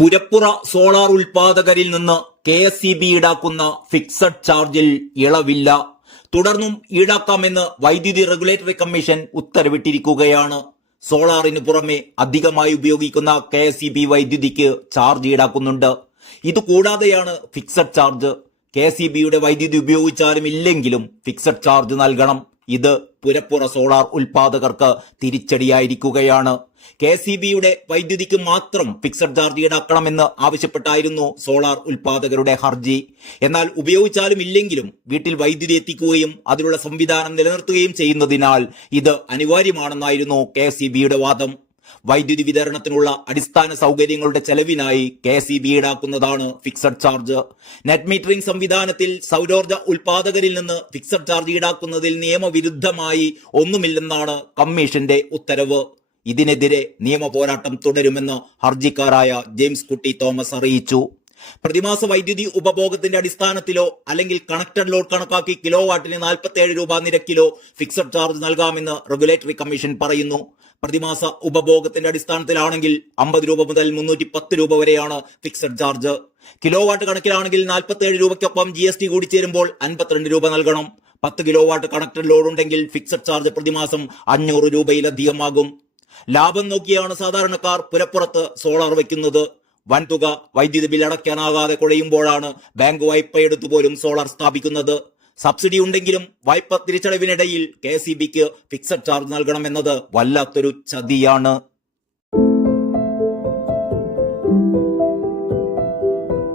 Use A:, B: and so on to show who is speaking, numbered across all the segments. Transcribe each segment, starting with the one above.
A: പുരപ്പുറ solar ഉൽപാദകരിൽ നിന്ന് K S C B ഈടാക്കുന്ന ഫിക്സഡ് ചാർജിൽ ഇളവില്ല. തുടർന്നും ഈടാക്കാമെന്ന് വൈദ്യുതി റെഗുലേറ്ററി കമ്മീഷൻ ഉത്തരവിട്ടിരിക്കുകയാണ്. സോളാറിന് പുറമെ അധികമായി ഉപയോഗിക്കുന്ന കെ എസ് സി ബി വൈദ്യുതിക്ക് ചാർജ് ഈടാക്കുന്നുണ്ട്. ഇതുകൂടാതെയാണ് ഫിക്സഡ് ചാർജ്. കെ സി ബിയുടെ വൈദ്യുതി ഉപയോഗിച്ചാലും ഇല്ലെങ്കിലും ഫിക്സഡ് ചാർജ് നൽകണം. ഇത് പുരപ്പുറ സോളാർ ഉൽപാദകർക്ക് തിരിച്ചടിയായിരിക്കുകയാണ്. കെ സി ബിയുടെ വൈദ്യുതിക്ക് മാത്രം ഫിക്സഡ് ചാർജ് ഈടാക്കണമെന്ന് ആവശ്യപ്പെട്ടായിരുന്നു സോളാർ ഉൽപാദകരുടെ ഹർജി. എന്നാൽ ഉപയോഗിച്ചാലും ഇല്ലെങ്കിലും വീട്ടിൽ വൈദ്യുതി എത്തിക്കുകയും അതിനുള്ള സംവിധാനം നിലനിർത്തുകയും ചെയ്യുന്നതിനാൽ ഇത് അനിവാര്യമാണെന്നായിരുന്നു കെ വാദം. വൈദ്യുതി വിതരണത്തിനുള്ള അടിസ്ഥാന സൗകര്യങ്ങളുടെ ചെലവിനായി കെ സി ബി ഈടാക്കുന്നതാണ് ഫിക്സഡ് ചാർജ് നെറ്റ് മീറ്ററിംഗ് സംവിധാനത്തിൽ സൗരോർജ ഉൽപാദകരിൽ നിന്ന് ഫിക്സഡ് ചാർജ് ഈടാക്കുന്നതിൽ നിയമവിരുദ്ധമായി ഒന്നുമില്ലെന്നാണ് കമ്മീഷന്റെ ഉത്തരവ്. ഇതിനെതിരെ നിയമ പോരാട്ടം തുടരുമെന്ന് ഹർജിക്കാരായ ജെയിംസ് കുട്ടി തോമസ് അറിയിച്ചു. പ്രതിമാസ വൈദ്യുതി ഉപഭോഗത്തിന്റെ അടിസ്ഥാനത്തിലോ അല്ലെങ്കിൽ കണക്റ്റഡ് ലോഡ് കണക്കാക്കി കിലോ വാട്ടിന് നാൽപ്പത്തേഴ് രൂപ നിരക്കിലോ ഫിക്സഡ് ചാർജ് നൽകാമെന്ന് റെഗുലേറ്ററി കമ്മീഷൻ പറയുന്നു. പ്രതിമാസ ഉപഭോഗത്തിന്റെ അടിസ്ഥാനത്തിലാണെങ്കിൽ അമ്പത് രൂപ മുതൽ മുന്നൂറ്റി പത്ത് രൂപ വരെയാണ് ഫിക്സഡ് ചാർജ് കിലോ വാട്ട് കണക്കിലാണെങ്കിൽ നാൽപ്പത്തേഴ് രൂപയ്ക്കൊപ്പം ജി എസ് ടി കൂടി ചേരുമ്പോൾ അൻപത്തിരണ്ട് രൂപ നൽകണം. പത്ത് കിലോ വാട്ട് കണക്റ്റഡ് ലോഡ് ഉണ്ടെങ്കിൽ ഫിക്സഡ് ചാർജ് പ്രതിമാസം അഞ്ഞൂറ് രൂപയിലധികമാകും. ലാഭം നോക്കിയാണ് സാധാരണക്കാർ പുരപ്പുറത്ത് സോളാർ വയ്ക്കുന്നത്. വൻതുക വൈദ്യുതി ബിൽ അടയ്ക്കാനാകാതെ കുഴയുമ്പോഴാണ് ബാങ്ക് വായ്പ എടുത്തുപോലും സോളാർ സ്ഥാപിക്കുന്നത്. സബ്സിഡി ഉണ്ടെങ്കിലും വായ്പ തിരിച്ചടവിനിടയിൽ കെ സി ബിക്ക് ഫിക്സഡ് ചാർജ് നൽകണമെന്നത് വല്ലാത്തൊരു ചതിയാണ്.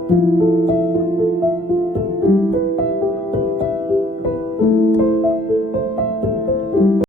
A: thank you